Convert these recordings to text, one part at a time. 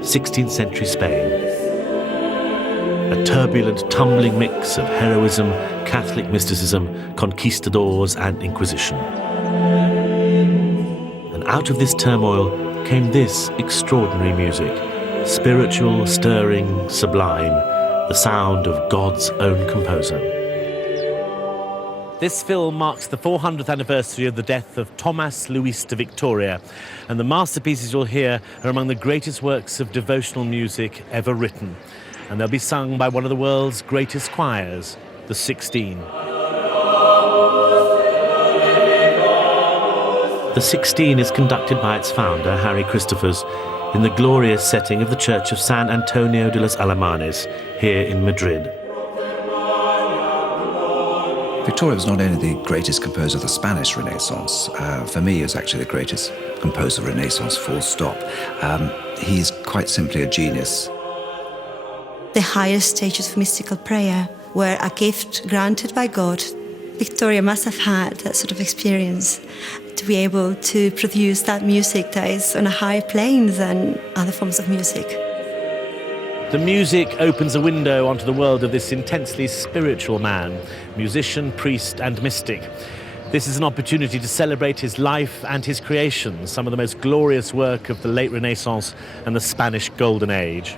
16th century Spain. A turbulent, tumbling mix of heroism, Catholic mysticism, conquistadors and Inquisition. And out of this turmoil came this extraordinary music, spiritual, stirring, sublime, the sound of God's own composer. This film marks the 400th anniversary of the death of Tomas Luis de Victoria, and the masterpieces you'll hear are among the greatest works of devotional music ever written, and they'll be sung by one of the world's greatest choirs, the 16. The 16 is conducted by its founder, Harry Christophers, in the glorious setting of the Church of San Antonio de los Alemanes, here in Madrid. Victoria was not only the greatest composer of the Spanish Renaissance, for me he was actually the greatest composer of Renaissance, full stop. He's quite simply a genius. The highest stages of mystical prayer were a gift granted by God. Victoria must have had that sort of experience to be able to produce that music that is on a higher plane than other forms of music. The music opens a window onto the world of this intensely spiritual man, musician, priest and mystic. This is an opportunity to celebrate his life and his creations, some of the most glorious work of the late Renaissance and the Spanish Golden Age.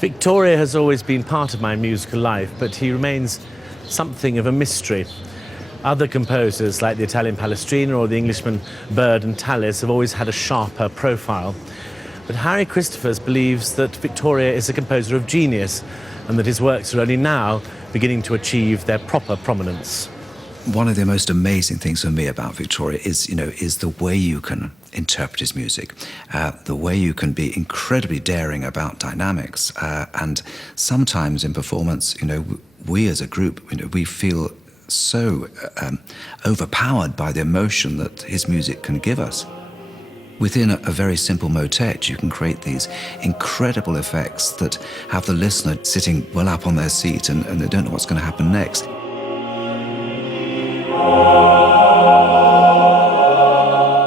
Victoria has always been part of my musical life, but he remains something of a mystery. Other composers, like the Italian Palestrina or the Englishman Byrd and Tallis, have always had a sharper profile. But Harry Christophers believes that Victoria is a composer of genius and that his works are only now beginning to achieve their proper prominence. One of the most amazing things for me about Victoria is the way you can interpret his music, the way you can be incredibly daring about dynamics, and sometimes in performance, we as a group, we feel so overpowered by the emotion that his music can give us. Within a very simple motet, you can create these incredible effects that have the listener sitting well up on their seat and they don't know what's going to happen next.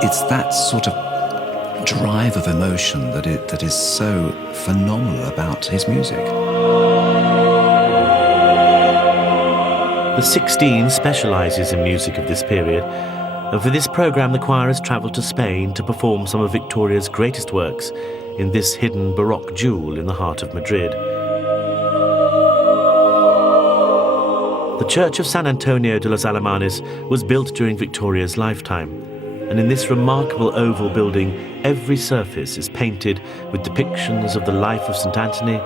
It's that sort of drive of emotion that is so phenomenal about his music. The 16 specialises in music of this period, and for this programme the choir has travelled to Spain to perform some of Victoria's greatest works in this hidden Baroque jewel in the heart of Madrid. The Church of San Antonio de los Alemanes was built during Victoria's lifetime, and in this remarkable oval building, every surface is painted with depictions of the life of St. Anthony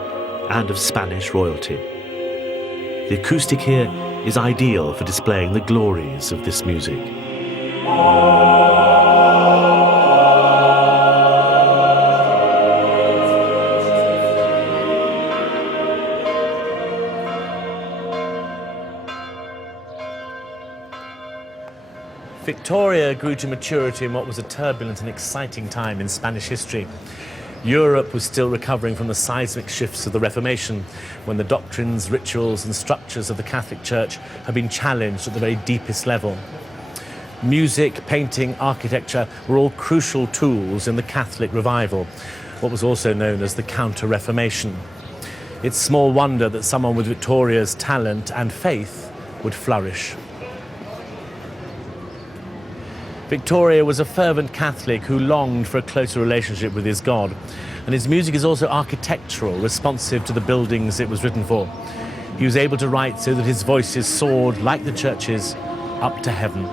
and of Spanish royalty. The acoustic here is ideal for displaying the glories of this music. Victoria grew to maturity in what was a turbulent and exciting time in Spanish history. Europe was still recovering from the seismic shifts of the Reformation, when the doctrines, rituals and structures of the Catholic Church had been challenged at the very deepest level. Music, painting, architecture were all crucial tools in the Catholic revival, what was also known as the Counter-Reformation. It's small wonder that someone with Victoria's talent and faith would flourish. Victoria was a fervent Catholic who longed for a closer relationship with his God, and his music is also architectural, responsive to the buildings it was written for. He was able to write so that his voices soared, like the churches, up to heaven.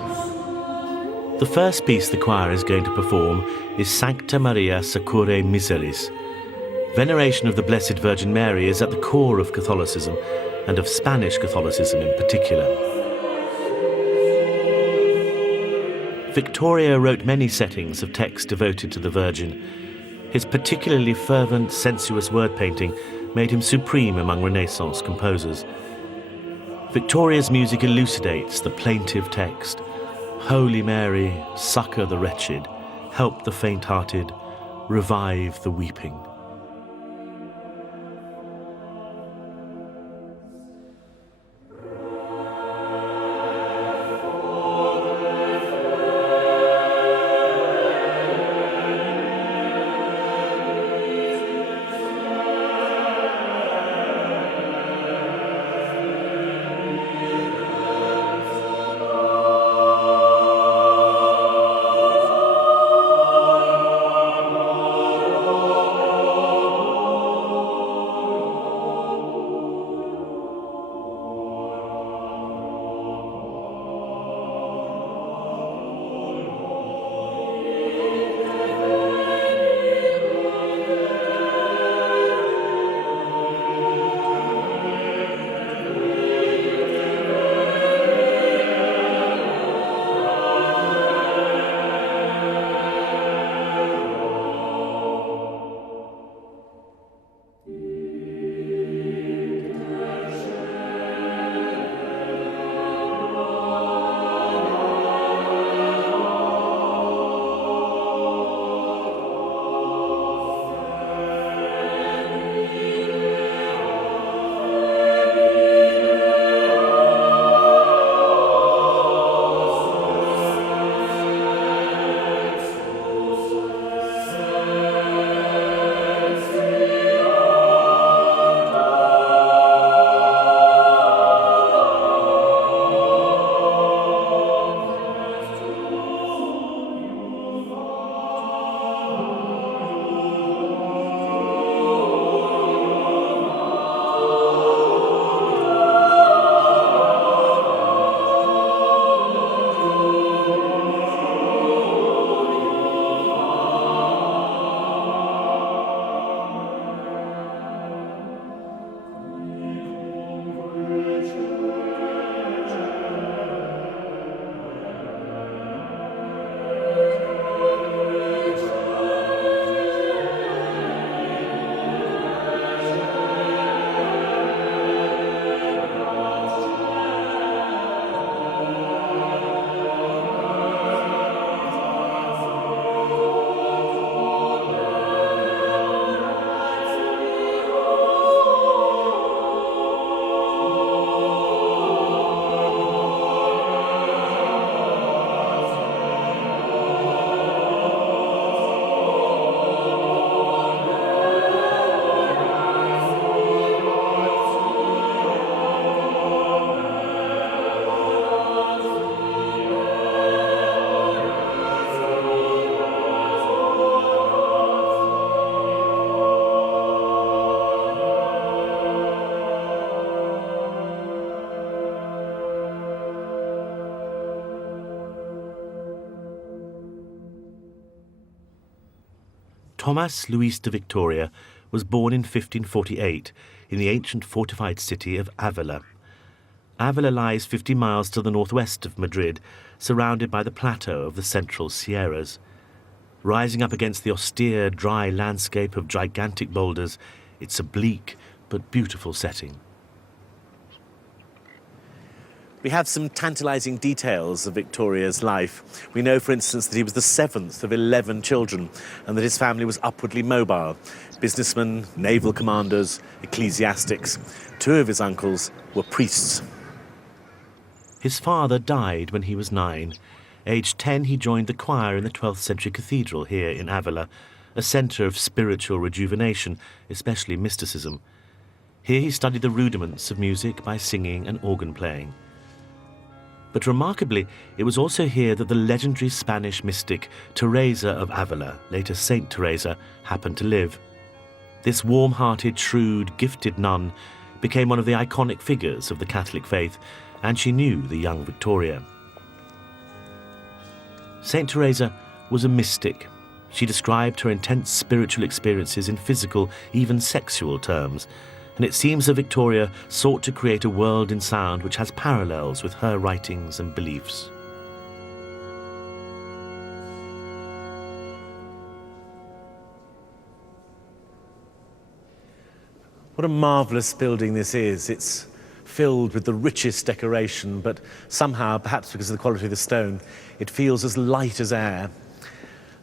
The first piece the choir is going to perform is Sancta Maria succurre miseris. Veneration of the Blessed Virgin Mary is at the core of Catholicism, and of Spanish Catholicism in particular. Victoria wrote many settings of text devoted to the Virgin. His particularly fervent, sensuous word painting made him supreme among Renaissance composers. Victoria's music elucidates the plaintive text. Holy Mary, succour the wretched, help the faint-hearted, revive the weeping. Tomas Luis de Victoria was born in 1548 in the ancient fortified city of Avila. Avila lies 50 miles to the northwest of Madrid, surrounded by the plateau of the central Sierras. Rising up against the austere, dry landscape of gigantic boulders, it's a bleak but beautiful setting. We have some tantalising details of Victoria's life. We know, for instance, that he was the seventh of 11 children and that his family was upwardly mobile. Businessmen, naval commanders, ecclesiastics. 2 of his uncles were priests. His father died when he was 9. Aged 10, he joined the choir in the 12th century cathedral here in Avila, a centre of spiritual rejuvenation, especially mysticism. Here he studied the rudiments of music by singing and organ playing. But remarkably, it was also here that the legendary Spanish mystic Teresa of Avila, later Saint Teresa, happened to live. This warm-hearted, shrewd, gifted nun became one of the iconic figures of the Catholic faith, and she knew the young Victoria. Saint Teresa was a mystic. She described her intense spiritual experiences in physical, even sexual terms, and it seems that Victoria sought to create a world in sound which has parallels with her writings and beliefs. What a marvellous building this is. It's filled with the richest decoration, but somehow, perhaps because of the quality of the stone, it feels as light as air.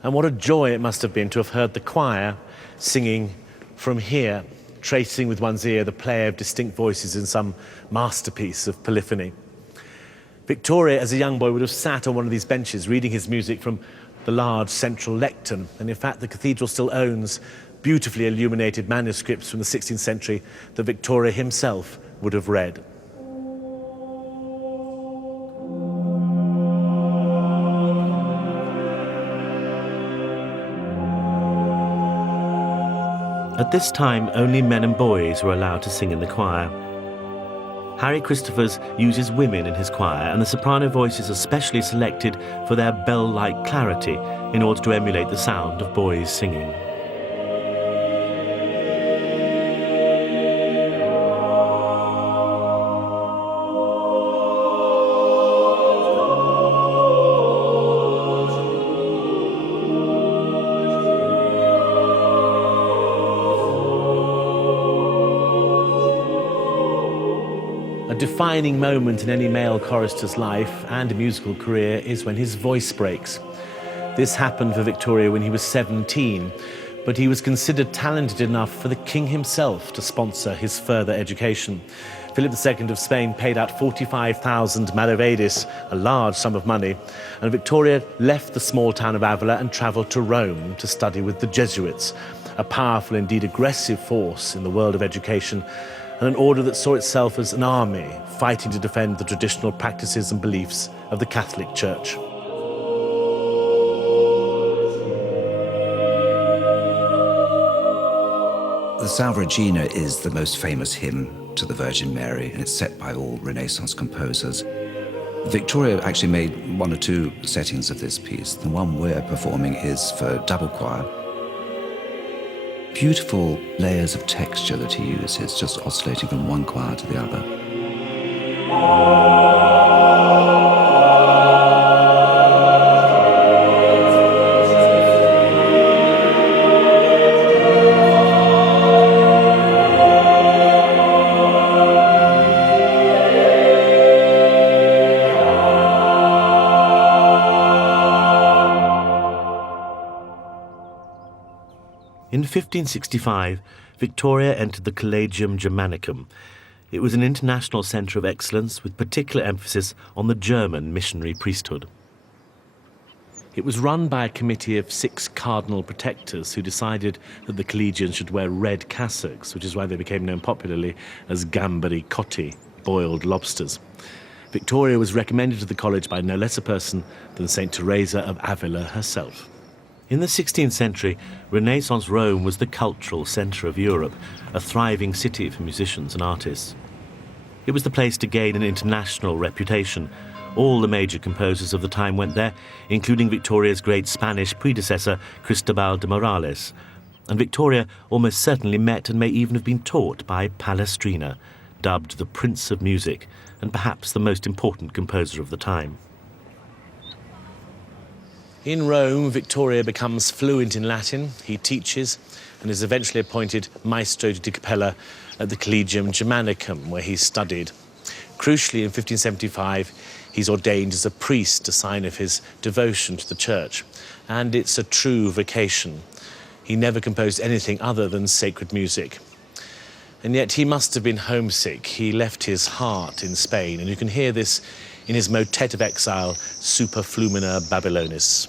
And what a joy it must have been to have heard the choir singing from here, tracing with one's ear the play of distinct voices in some masterpiece of polyphony. Victoria, as a young boy, would have sat on one of these benches reading his music from the large central lectern, and in fact the cathedral still owns beautifully illuminated manuscripts from the 16th century that Victoria himself would have read. At this time, only men and boys were allowed to sing in the choir. Harry Christophers uses women in his choir, and the soprano voices are specially selected for their bell-like clarity in order to emulate the sound of boys singing. A defining moment in any male chorister's life and musical career is when his voice breaks. This happened for Victoria when he was 17, but he was considered talented enough for the king himself to sponsor his further education. Philip II of Spain paid out 45,000 maravedis, a large sum of money, and Victoria left the small town of Avila and travelled to Rome to study with the Jesuits, a powerful, indeed aggressive force in the world of education, and an order that saw itself as an army fighting to defend the traditional practices and beliefs of the Catholic Church. The Salve, Regina is the most famous hymn to the Virgin Mary, and it's set by all Renaissance composers. Victoria actually made one or two settings of this piece. The one we're performing is for double choir. Beautiful layers of texture that he uses, just oscillating from one choir to the other. In 1565, Victoria entered the Collegium Germanicum. It was an international centre of excellence with particular emphasis on the German missionary priesthood. It was run by a committee of 6 cardinal protectors who decided that the collegians should wear red cassocks, which is why they became known popularly as gamberi cotti, boiled lobsters. Victoria was recommended to the college by no less a person than St. Teresa of Avila herself. In the 16th century, Renaissance Rome was the cultural centre of Europe, a thriving city for musicians and artists. It was the place to gain an international reputation. All the major composers of the time went there, including Victoria's great Spanish predecessor, Cristobal de Morales. And Victoria almost certainly met and may even have been taught by Palestrina, dubbed the Prince of Music, and perhaps the most important composer of the time. In Rome, Victoria becomes fluent in Latin. He teaches and is eventually appointed Maestro di Cappella at the Collegium Germanicum, where he studied. Crucially, in 1575, he's ordained as a priest, a sign of his devotion to the church. And it's a true vocation. He never composed anything other than sacred music. And yet he must have been homesick. He left his heart in Spain, and you can hear this in his motet of exile, Super Flumina Babylonis.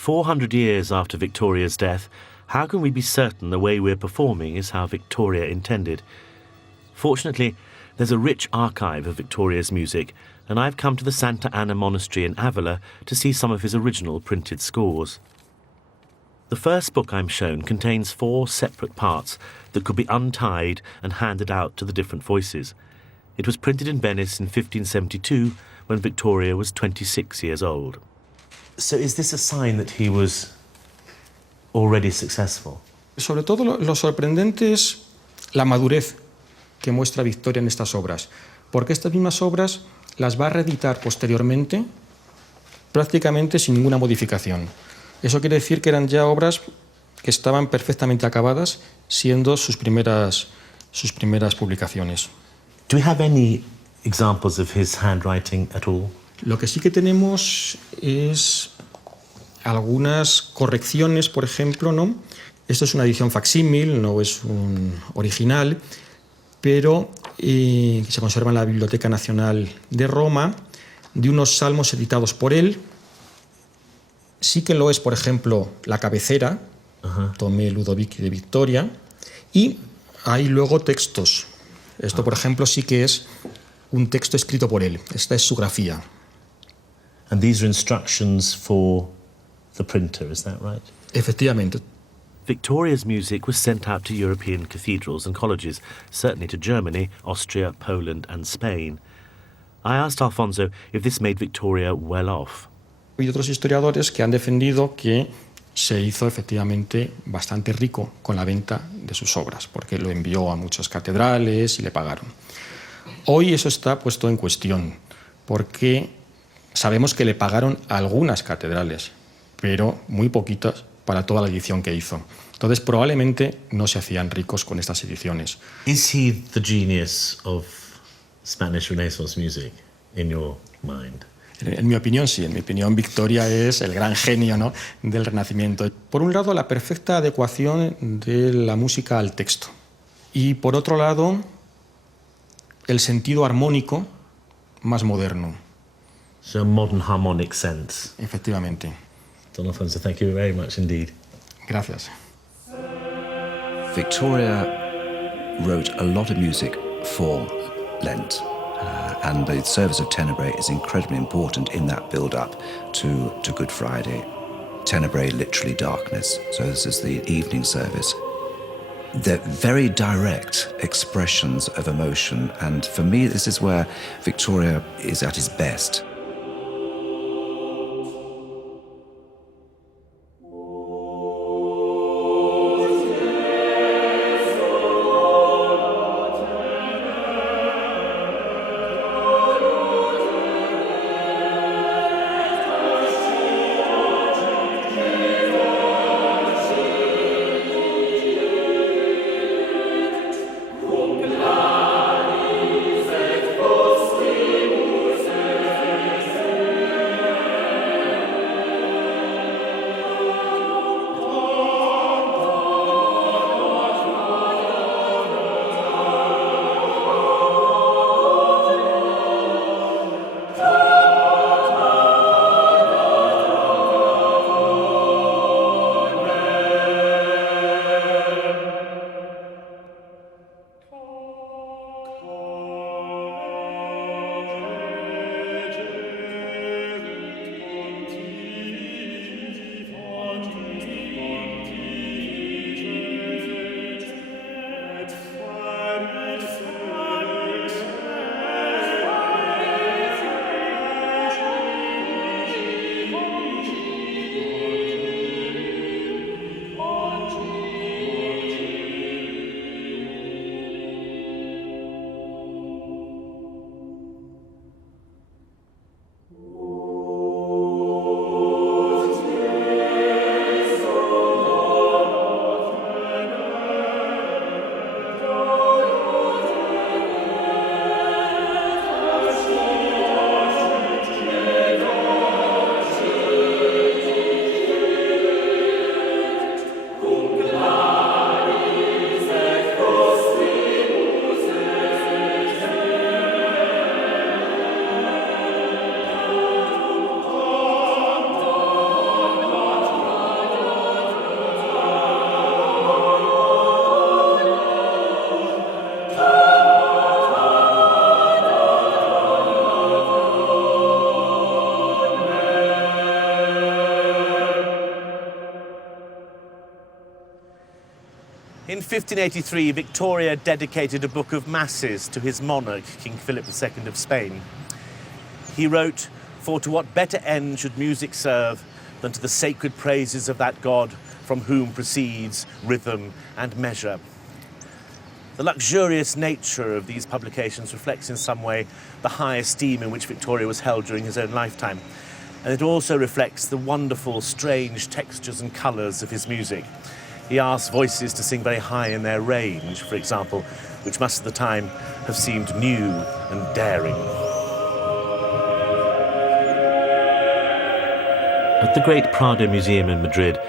400 years after Victoria's death, how can we be certain the way we're performing is how Victoria intended? Fortunately, there's a rich archive of Victoria's music, and I've come to the Santa Anna Monastery in Avila to see some of his original printed scores. The first book I'm shown contains 4 separate parts that could be untied and handed out to the different voices. It was printed in Venice in 1572 when Victoria was 26 years old. So is this a sign that he was already successful? Sobre todo lo sorprendente es la madurez que muestra Victoria en estas obras, porque estas mismas obras las va a reeditar posteriormente prácticamente sin ninguna modificación. Eso quiere decir que eran ya obras que estaban perfectamente acabadas, siendo sus primeras publicaciones. Do we have any examples of his handwriting at all? Lo que sí que tenemos es algunas correcciones, por ejemplo, ¿no? Esto es una edición facsímil, no es un original, pero que se conserva en la Biblioteca Nacional de Roma, de unos salmos editados por él. Sí que lo es, por ejemplo, la cabecera, Tomé Ludovic de Victoria, y hay luego textos. Esto, por ejemplo, sí que es un texto escrito por él. Esta es su grafía. And these are instructions for the printer, is that right? Efectivamente. Victoria's music was sent out to European cathedrals and colleges, certainly to Germany, Austria, Poland and Spain. I asked Alfonso if this made Victoria well off. Hay otros historiadores que han defendido que se hizo efectivamente bastante rico con la venta de sus obras, porque lo envió a muchas catedrales y le pagaron. Hoy eso está puesto en cuestión, porque sabemos que le pagaron a algunas catedrales, pero muy poquitas para toda la edición que hizo. Entonces probablemente no se hacían ricos con estas ediciones. Is he the genius of Spanish Renaissance music, in your mind? En mi opinión, sí. En mi opinión, Victoria es el gran genio, ¿no?, del Renacimiento. Por un lado, la perfecta adecuación de la música al texto. Y por otro lado, el sentido armónico más moderno. So a modern harmonic sense. Efectivamente. Don Alfonso, thank you very much indeed. Gracias. Victoria wrote a lot of music for Lent. And the service of Tenebrae is incredibly important in that build-up to Good Friday. Tenebrae, literally darkness, so this is the evening service. They're very direct expressions of emotion, and for me this is where Victoria is at his best. In 1583, Victoria dedicated a book of masses to his monarch, King Philip II of Spain. He wrote, "For to what better end should music serve than to the sacred praises of that God from whom proceeds rhythm and measure." The luxurious nature of these publications reflects in some way the high esteem in which Victoria was held during his own lifetime. And it also reflects the wonderful, strange textures and colours of his music. He asked voices to sing very high in their range, for example, which must at the time have seemed new and daring. At the great Prado Museum in Madrid,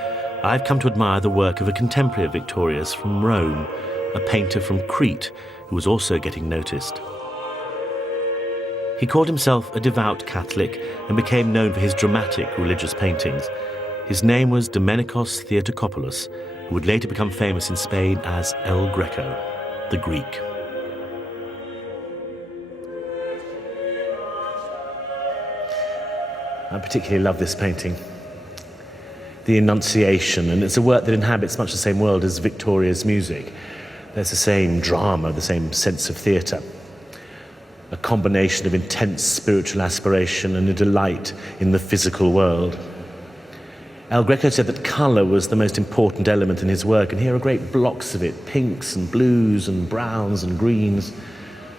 I've come to admire the work of a contemporary of Victoria's from Rome, a painter from Crete who was also getting noticed. He called himself a devout Catholic and became known for his dramatic religious paintings. His name was Domenikos Theotokopoulos, who would later become famous in Spain as El Greco, the Greek. I particularly love this painting, the Annunciation, and it's a work that inhabits much the same world as Victoria's music. There's the same drama, the same sense of theatre, a combination of intense spiritual aspiration and a delight in the physical world. El Greco said that colour was the most important element in his work, and here are great blocks of it, pinks and blues and browns and greens,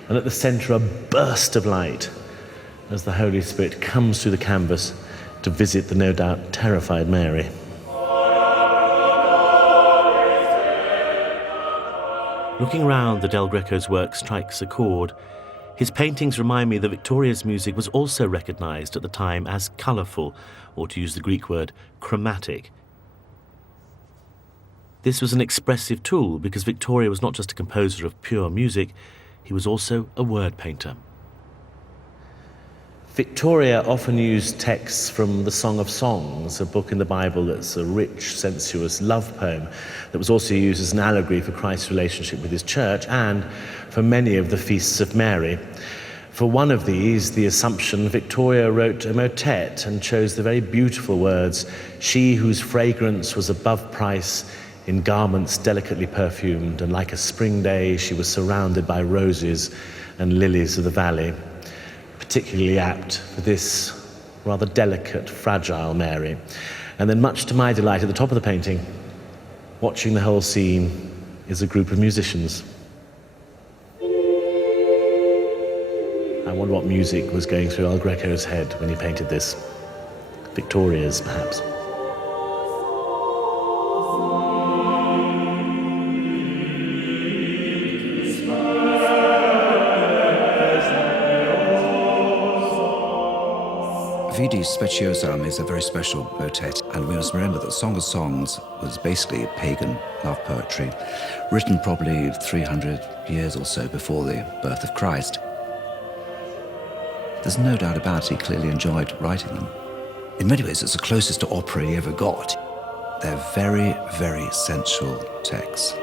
and at the centre a burst of light as the Holy Spirit comes through the canvas to visit the no doubt terrified Mary. Looking around that El Greco's work strikes a chord. His paintings remind me that Victoria's music was also recognised at the time as colourful, or to use the Greek word, chromatic. This was an expressive tool because Victoria was not just a composer of pure music, he was also a word painter. Victoria often used texts from the Song of Songs, a book in the Bible that's a rich, sensuous love poem that was also used as an allegory for Christ's relationship with his church and for many of the feasts of Mary. For one of these, the Assumption, Victoria wrote a motet and chose the very beautiful words, "She whose fragrance was above price, in garments delicately perfumed, and like a spring day she was surrounded by roses and lilies of the valley." Particularly apt for this rather delicate, fragile Mary. And then, much to my delight, at the top of the painting, watching the whole scene, is a group of musicians. I wonder what music was going through El Greco's head when he painted this. Victoria's, perhaps. Vidi's speciosam is a very special motet, and we must remember that Song of Songs was basically pagan love poetry, written probably 300 years or so before the birth of Christ. There's no doubt about it, he clearly enjoyed writing them. In many ways, it's the closest to opera he ever got. They're very, very sensual texts.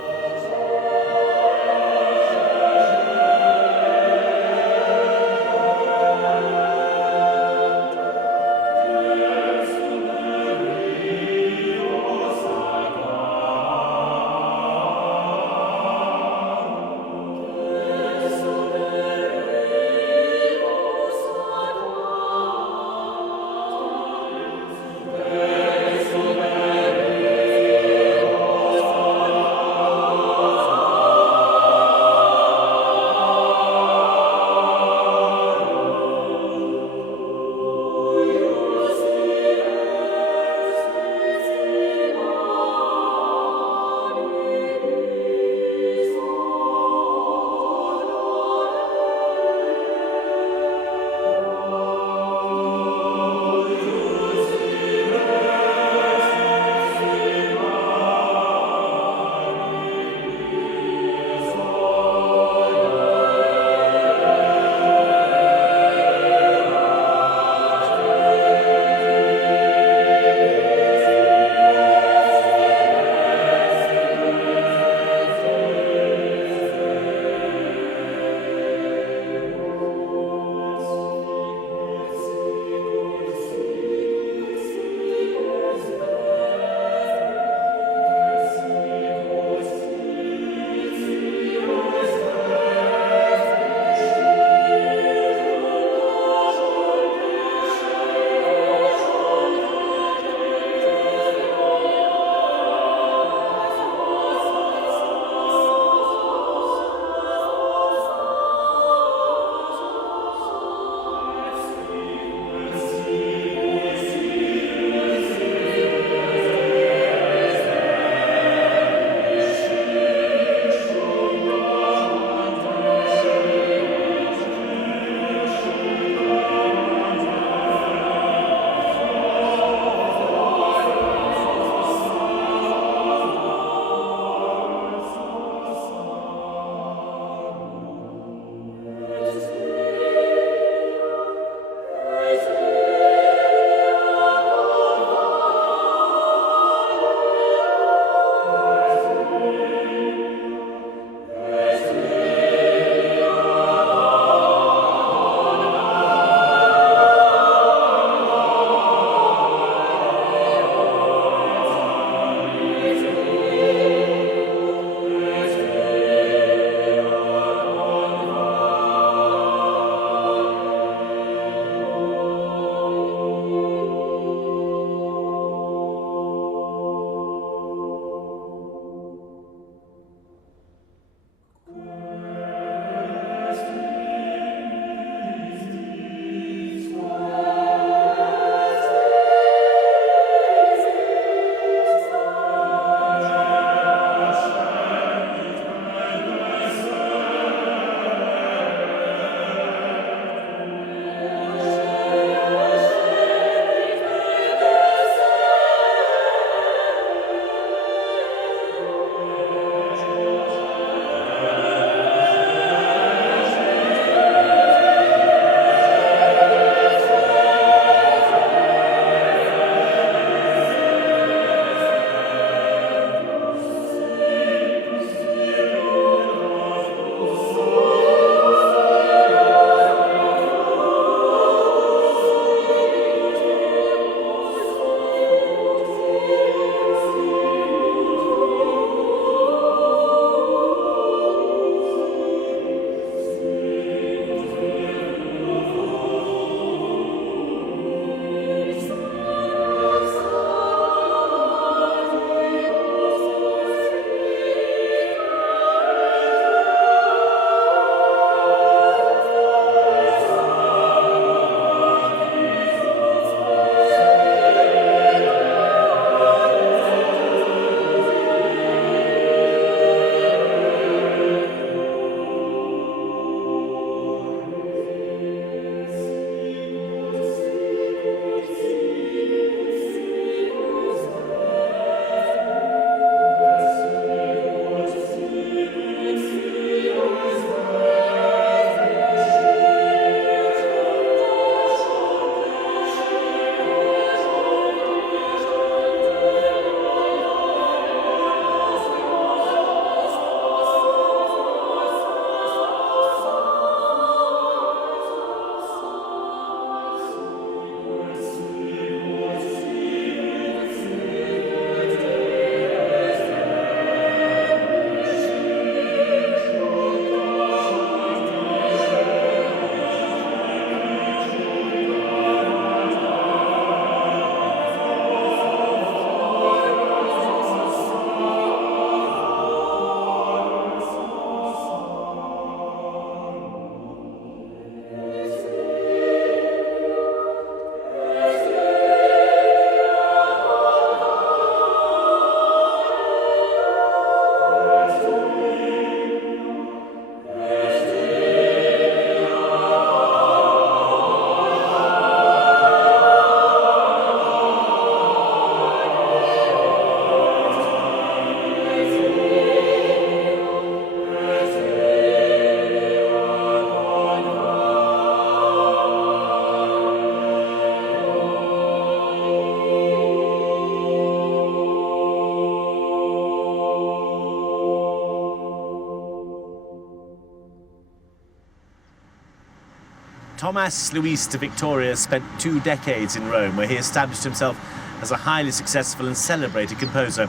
Tomas Luis de Victoria spent 2 decades in Rome, where he established himself as a highly successful and celebrated composer.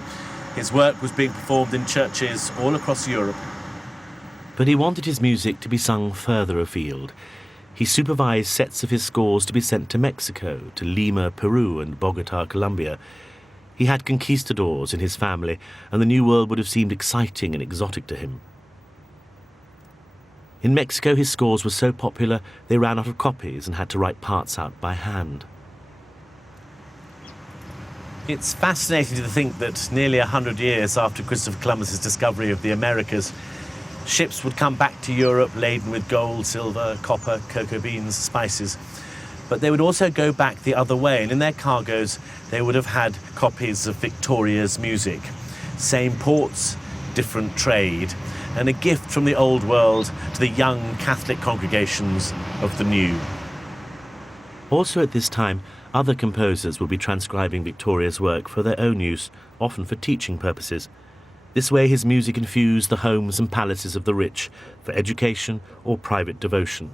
His work was being performed in churches all across Europe. But he wanted his music to be sung further afield. He supervised sets of his scores to be sent to Mexico, to Lima, Peru, and Bogota, Colombia. He had conquistadors in his family, and the New World would have seemed exciting and exotic to him. In Mexico, his scores were so popular they ran out of copies and had to write parts out by hand. It's fascinating to think that nearly 100 years after Christopher Columbus's discovery of the Americas, ships would come back to Europe laden with gold, silver, copper, cocoa beans, spices. But they would also go back the other way, and in their cargoes they would have had copies of Victoria's music. Same ports, different trade, and a gift from the old world to the young Catholic congregations of the new. Also at this time, other composers would be transcribing Victoria's work for their own use, often for teaching purposes. This way his music infused the homes and palaces of the rich for education or private devotion.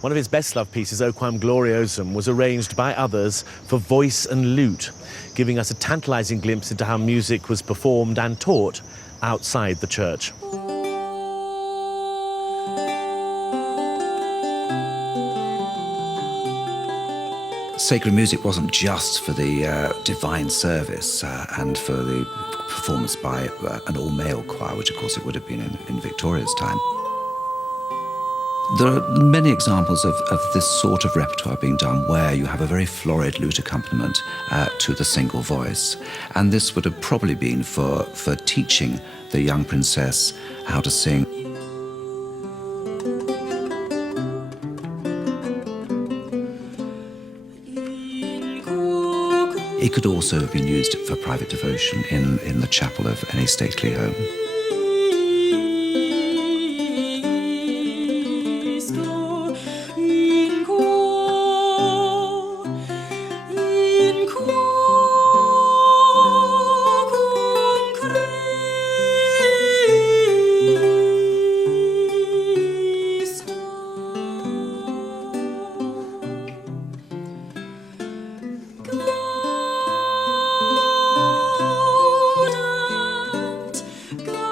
One of his best-loved pieces, O quam gloriosum, was arranged by others for voice and lute, giving us a tantalizing glimpse into how music was performed and taught outside the church. Sacred music wasn't just for the divine service and for the performance by an all-male choir, which of course it would have been in Victoria's time. There are many examples of this sort of repertoire being done where you have a very florid lute accompaniment to the single voice. And this would have probably been for teaching the young princess how to sing. It could also have been used for private devotion in the chapel of any stately home. Go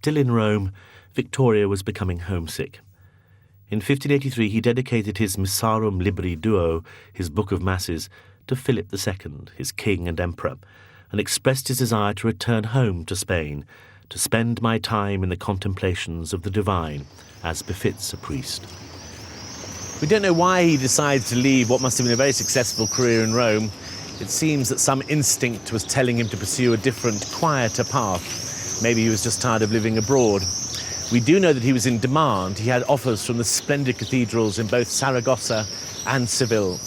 still in Rome, Victoria was becoming homesick. In 1583 he dedicated his Missarum Libri Duo, his Book of Masses, to Philip II, his king and emperor, and expressed his desire to return home to Spain, to spend my time in the contemplations of the divine, as befits a priest. We don't know why he decided to leave what must have been a very successful career in Rome. It seems that some instinct was telling him to pursue a different, quieter path. Maybe he was just tired of living abroad. We do know that he was in demand. He had offers from the splendid cathedrals in both Saragossa and Seville.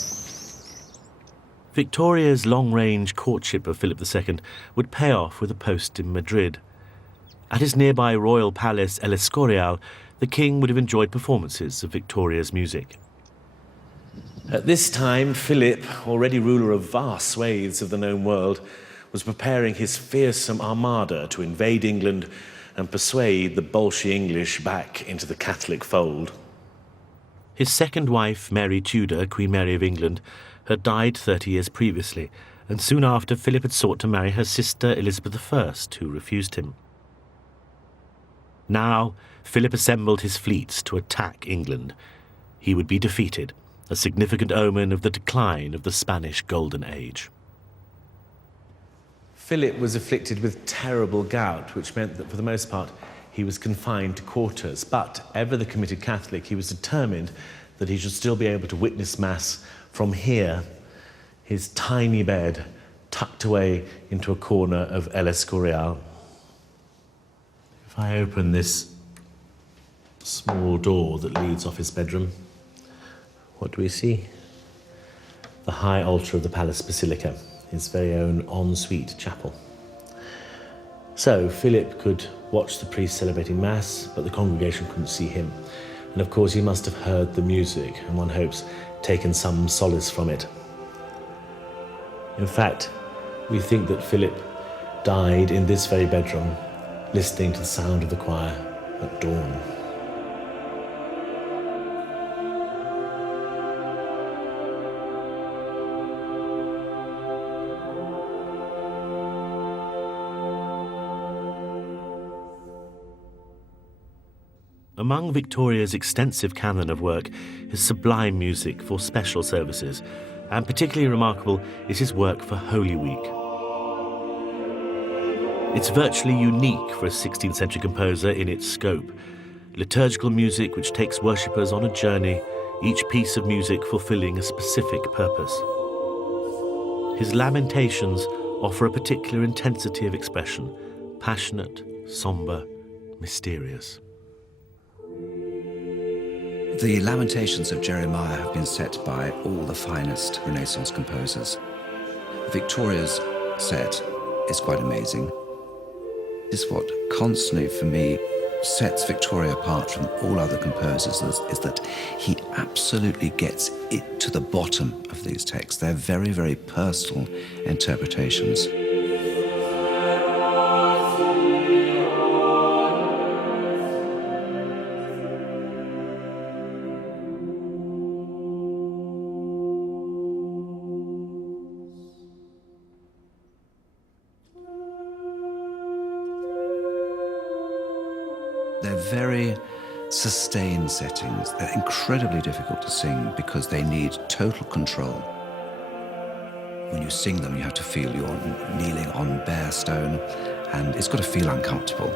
Victoria's long-range courtship of Philip II would pay off with a post in Madrid. At his nearby royal palace El Escorial, the king would have enjoyed performances of Victoria's music. At this time, Philip, already ruler of vast swathes of the known world, was preparing his fearsome armada to invade England and persuade the Bolshie English back into the Catholic fold. His second wife, Mary Tudor, Queen Mary of England, had died 30 years previously, and soon after Philip had sought to marry her sister Elizabeth I, who refused him. Now, Philip assembled his fleets to attack England. He would be defeated, a significant omen of the decline of the Spanish Golden Age. Philip was afflicted with terrible gout, which meant that for the most part he was confined to quarters. But, ever the committed Catholic, he was determined that he should still be able to witness Mass from here, his tiny bed tucked away into a corner of El Escorial. If I open this small door that leads off his bedroom, what do we see? The high altar of the Palace Basilica, his very own ensuite chapel. So Philip could watch the priest celebrating Mass, but the congregation couldn't see him. And of course he must have heard the music, and one hopes taken some solace from it. In fact, we think that Philip died in this very bedroom, listening to the sound of the choir at dawn. Among Victoria's extensive canon of work is sublime music for special services, and particularly remarkable is his work for Holy Week. It's virtually unique for a 16th century composer in its scope. Liturgical music which takes worshippers on a journey, each piece of music fulfilling a specific purpose. His Lamentations offer a particular intensity of expression, passionate, sombre, mysterious. The Lamentations of Jeremiah have been set by all the finest Renaissance composers. Victoria's set is quite amazing. This is what constantly, for me, sets Victoria apart from all other composers is that he absolutely gets it to the bottom of these texts. They're very, very personal interpretations. They're very sustained settings. They're incredibly difficult to sing because they need total control. When you sing them, you have to feel you're kneeling on bare stone, and it's got to feel uncomfortable.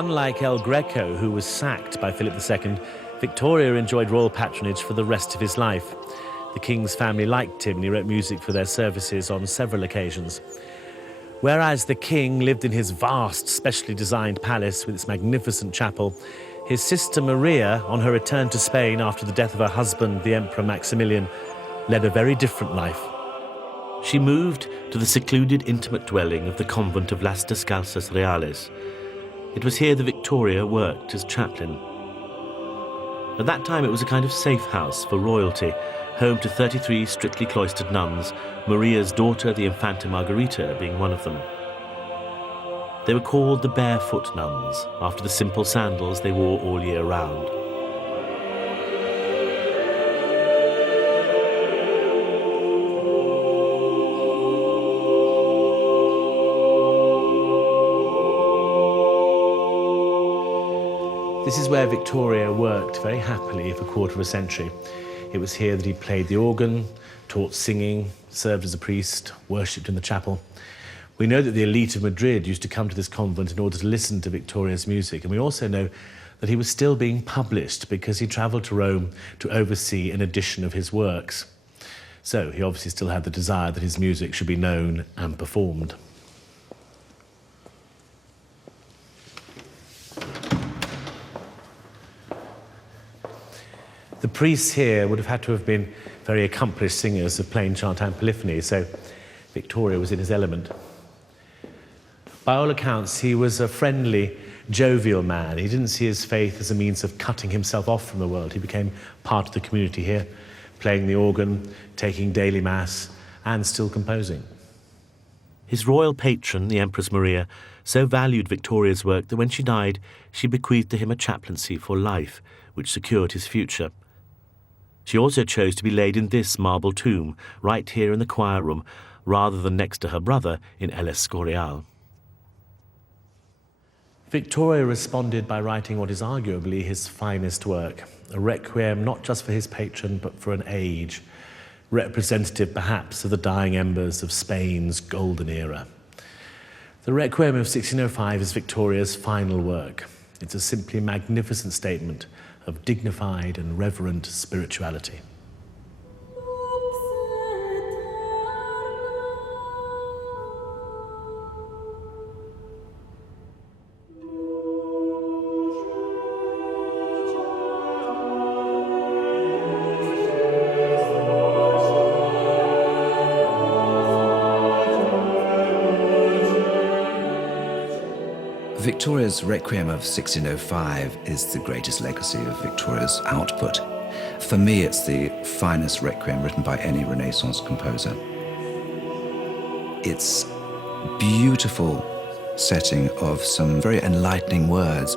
Unlike El Greco, who was sacked by Philip II, Victoria enjoyed royal patronage for the rest of his life. The king's family liked him and he wrote music for their services on several occasions. Whereas the king lived in his vast, specially designed palace with its magnificent chapel, his sister Maria, on her return to Spain after the death of her husband, the Emperor Maximilian, led a very different life. She moved to the secluded, intimate dwelling of the convent of Las Descalzas Reales. It was here that Victoria worked as chaplain. At that time, it was a kind of safe house for royalty, home to 33 strictly cloistered nuns, Maria's daughter, the Infanta Margarita, being one of them. They were called the Barefoot Nuns, after the simple sandals they wore all year round. This is where Victoria worked very happily for a quarter of a century. It was here that he played the organ, taught singing, served as a priest, worshipped in the chapel. We know that the elite of Madrid used to come to this convent in order to listen to Victoria's music, and we also know that he was still being published because he travelled to Rome to oversee an edition of his works. So he obviously still had the desire that his music should be known and performed. The priests here would have had to have been very accomplished singers of plain chant and polyphony, so Victoria was in his element. By all accounts, he was a friendly, jovial man. He didn't see his faith as a means of cutting himself off from the world. He became part of the community here, playing the organ, taking daily mass, and still composing. His royal patron, the Empress Maria, so valued Victoria's work that when she died, she bequeathed to him a chaplaincy for life, which secured his future. She also chose to be laid in this marble tomb, right here in the choir room, rather than next to her brother in El Escorial. Victoria responded by writing what is arguably his finest work, a requiem not just for his patron, but for an age, representative perhaps of the dying embers of Spain's golden era. The Requiem of 1605 is Victoria's final work. It's a simply magnificent statement of dignified and reverent spirituality. Victoria's Requiem of 1605 is the greatest legacy of Victoria's output. For me, it's the finest requiem written by any Renaissance composer. It's beautiful setting of some very enlightening words.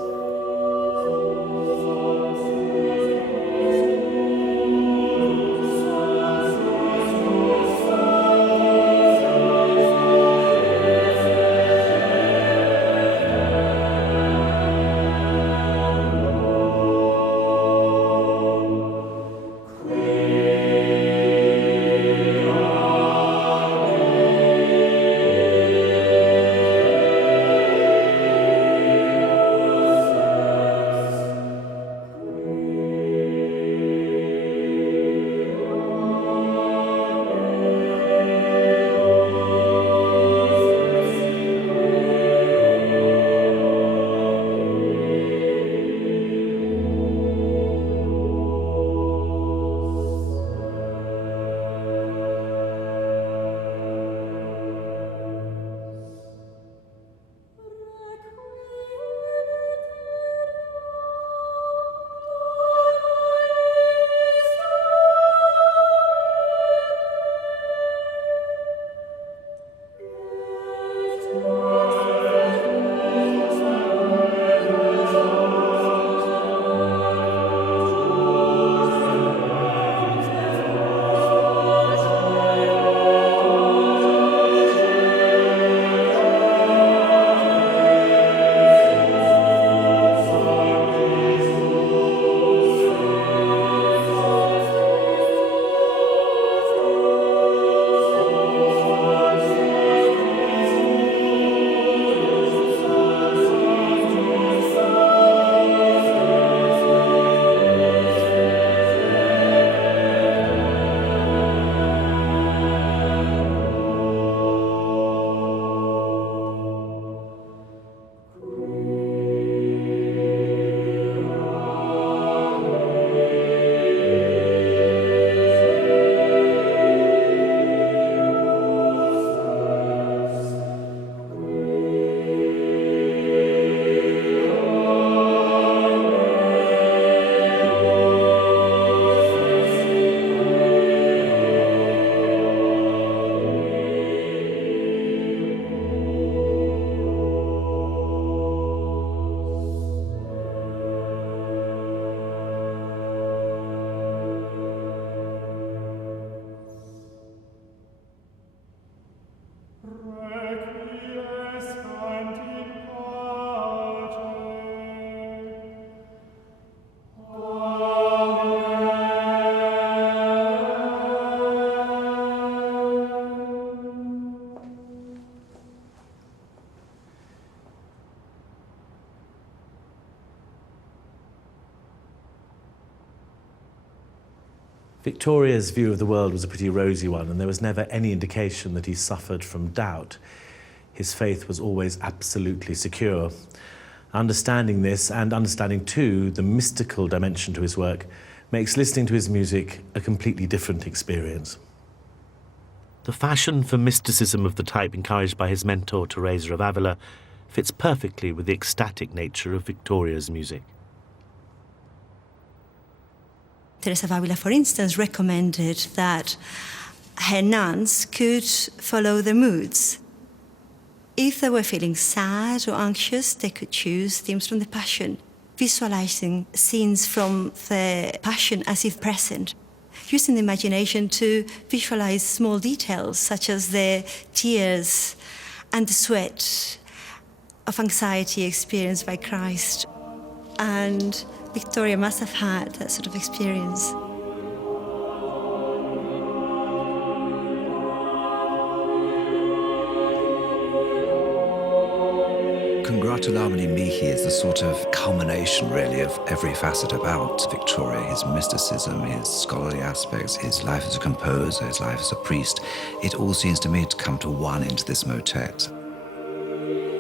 Victoria's view of the world was a pretty rosy one, and there was never any indication that he suffered from doubt. His faith was always absolutely secure. Understanding this, and understanding too the mystical dimension to his work, makes listening to his music a completely different experience. The fashion for mysticism of the type encouraged by his mentor Teresa of Avila fits perfectly with the ecstatic nature of Victoria's music. Teresa of Avila, for instance, recommended that her nuns could follow their moods. If they were feeling sad or anxious, they could choose themes from the Passion, visualizing scenes from the Passion as if present, using the imagination to visualize small details such as the tears and the sweat of anxiety experienced by Christ. And Victoria must have had that sort of experience. Congratulamini mihi is the sort of culmination, really, of every facet about Victoria, his mysticism, his scholarly aspects, his life as a composer, his life as a priest. It all seems to me to come to one into this motet.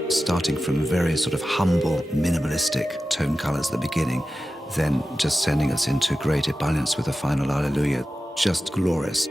Starting from very sort of humble, minimalistic tone colors at the beginning, then just sending us into great ebullience with the final Alleluia. Just glorious.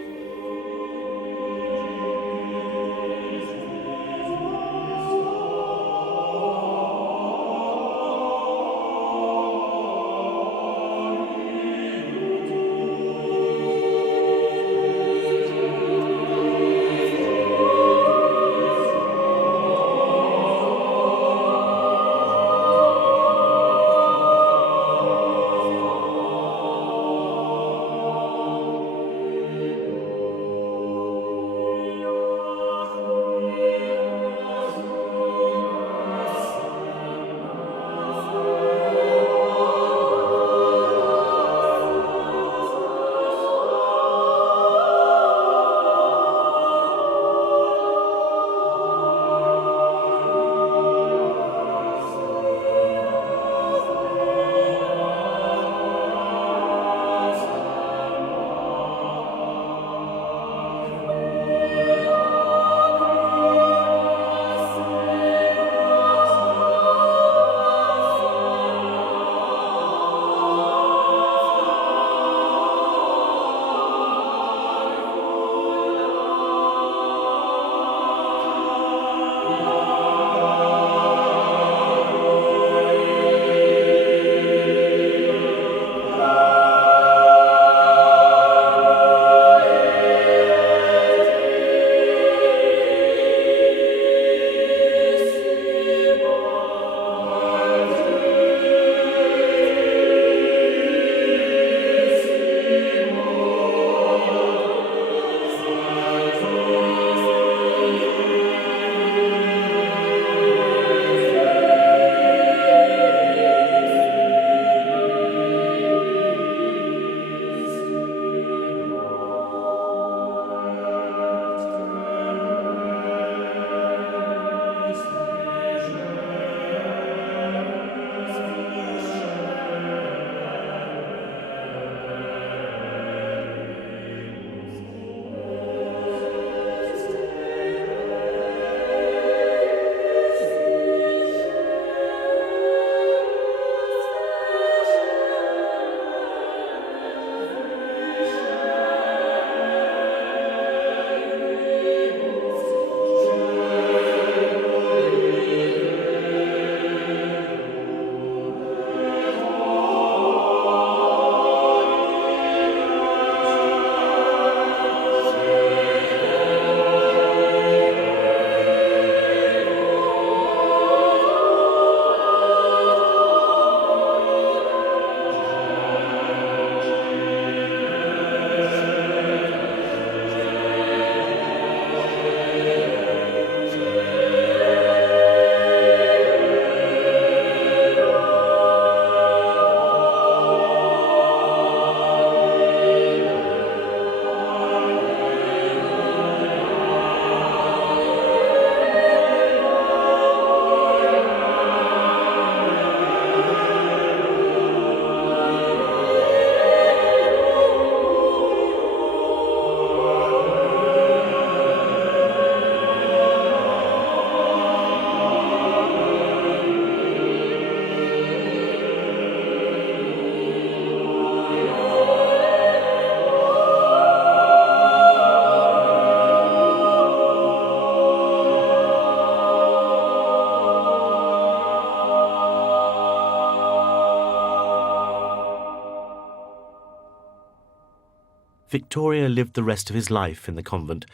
Victoria lived the rest of his life in the convent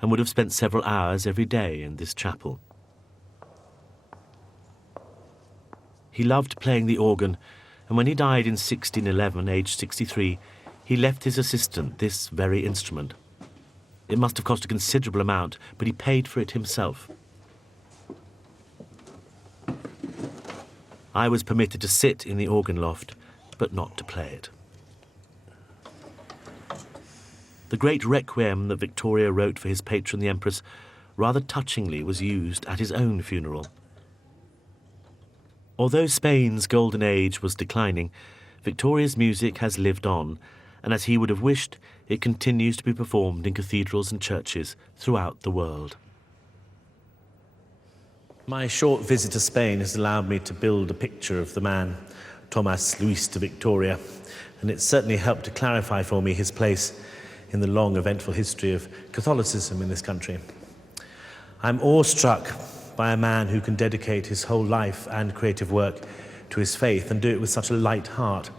and would have spent several hours every day in this chapel. He loved playing the organ, and when he died in 1611, aged 63, he left his assistant this very instrument. It must have cost a considerable amount, but he paid for it himself. I was permitted to sit in the organ loft, but not to play it. The great Requiem that Victoria wrote for his patron, the Empress, rather touchingly was used at his own funeral. Although Spain's golden age was declining, Victoria's music has lived on, and as he would have wished, it continues to be performed in cathedrals and churches throughout the world. My short visit to Spain has allowed me to build a picture of the man, Tomas Luis de Victoria, and it's certainly helped to clarify for me his place in the long, eventful history of Catholicism in this country. I'm awestruck by a man who can dedicate his whole life and creative work to his faith and do it with such a light heart.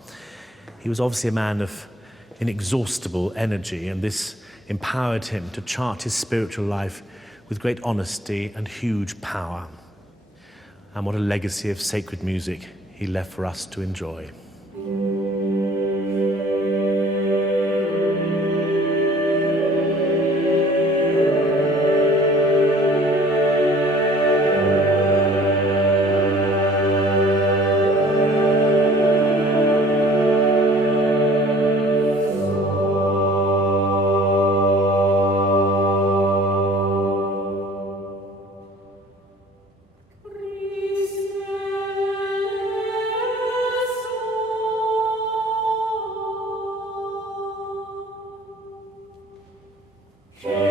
He was obviously a man of inexhaustible energy, and this empowered him to chart his spiritual life with great honesty and huge power. And what a legacy of sacred music he left for us to enjoy. Kyrie.